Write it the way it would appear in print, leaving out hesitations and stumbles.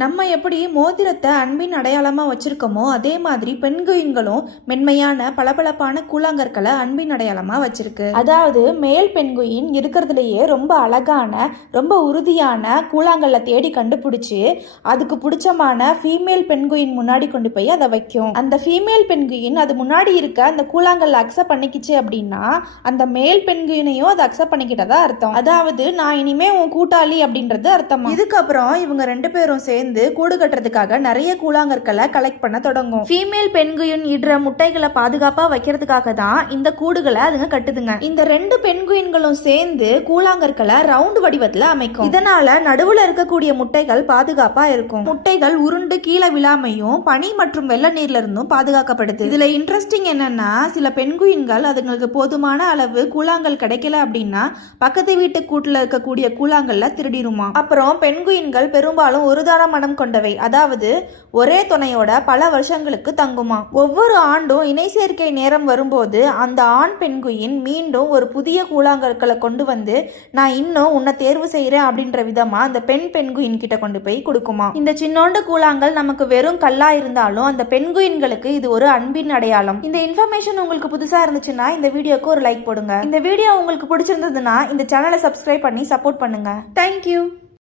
நம்ம எப்படி மோதிரத்தை அன்பின் அடையாளமா வச்சிருக்கோமோ அதே மாதிரி பெண்குயின்களும் மென்மையான பளபளப்பான கூழாங்கற்களை அன்பின் அடையாளமா வச்சிருக்கு. அதாவது மேல் பெண்குயின் இருக்கிறதுலயே ரொம்ப அழகான ரொம்ப உறுதியான கூழாங்கல்ல தேடி கண்டுபிடிச்சு அதுக்கு பிடிச்சமான ஃபீமேல் பெண்குயின் முன்னாடி கொண்டு போய் அதை வைக்கும். அந்த ஃபீமேல் பெண்குயின் அது முன்னாடி இருக்க அந்த கூழாங்கல்ல அக்செப்ட் பண்ணிக்கிச்சு அப்படின்னா அந்த மேல் பெண்குயினையும் அதை அக்செப்ட் பண்ணிக்கிட்டதா அர்த்தம். அதாவது நான் இனிமே உன் கூட்டாளி அப்படின்றது அர்த்தமா. இதுக்கப்புறம் இவங்க ரெண்டு பேரும் சேர்ந்து கூடு கட்டுறதுக்காக நிறைய கூழாங்கற்களை கலெக்ட் பண்ண தொடங்கும். ஃபீமேல் பெண்குயின் இடுற முட்டைகளை பாதுகாப்பா வைக்கிறதுக்காக தான் இந்த கூடுகளை அதுங்க கட்டுதுங்க. இந்த ரெண்டு பெண்குயின்களும் சேர்ந்து கூழாங்கற்களை ரவுண்ட் வடிவத்துல அமைக்கும். இதனால நடுவுல இருக்கக்கூடிய முட்டைகள் பாதுகாப்பா இருக்கும். முட்டைகள் உருண்டு கீழே விழாமையும் பனி மற்றும் வெள்ள நீர்ல இருந்தும் பாதுகாக்கப்படுது. இதுல இன்ட்ரெஸ்டிங் என்னன்னா சில பெண்குயின்கள் அதுங்களுக்கு போதுமான அளவு கூழாங்கல் கிடைக்கல அப்படின்னா பக்கத்து வீட்டு கூட்டுல இருக்கக்கூடிய கூழாங்கல்ல திருடிருமா. அப்புறம் பெண்குயின்கள் பெரும்பாலும் ஒரு தான மனம் கொண்டவை, அதாவது ஒரே துணையோட பல வருஷங்களுக்கு தங்குமா. ஒவ்வொரு ஆண்டும் இணை சேர்க்கை நேரம் வரும்போது அந்த ஆண் பெண்குயின் மீண்டும் ஒரு புதிய கூழாங்கற்களை கொண்டு வந்து நான் இன்னும் உன்னை தேர்வு செய்யறேன் அப்படின்ற விதமா அந்த பெண் பெண்குயின் கிட்ட கொண்டு போய் கொடுக்குமா. இந்த சின்னோண்டு கூழாங்கல் நமக்கு வெறும் கல்லா இருந்தாலும் அந்த பெண்குயின்களுக்கு இது ஒரு அன்பின் அடையாளம். இந்த இன்ஃபர்மேஷன் உங்களுக்கு புதுசா இருந்துச்சுன்னா இந்த வீடியோக்கு ஒரு லைக் போடுங்க. இந்த வீடியோ உங்களுக்கு பிடிச்சிருந்ததுன்னா இந்த சேனலை சப்ஸ்கிரைப் பண்ணி சப்போர்ட் பண்ணுங்க. தேங்க்யூ.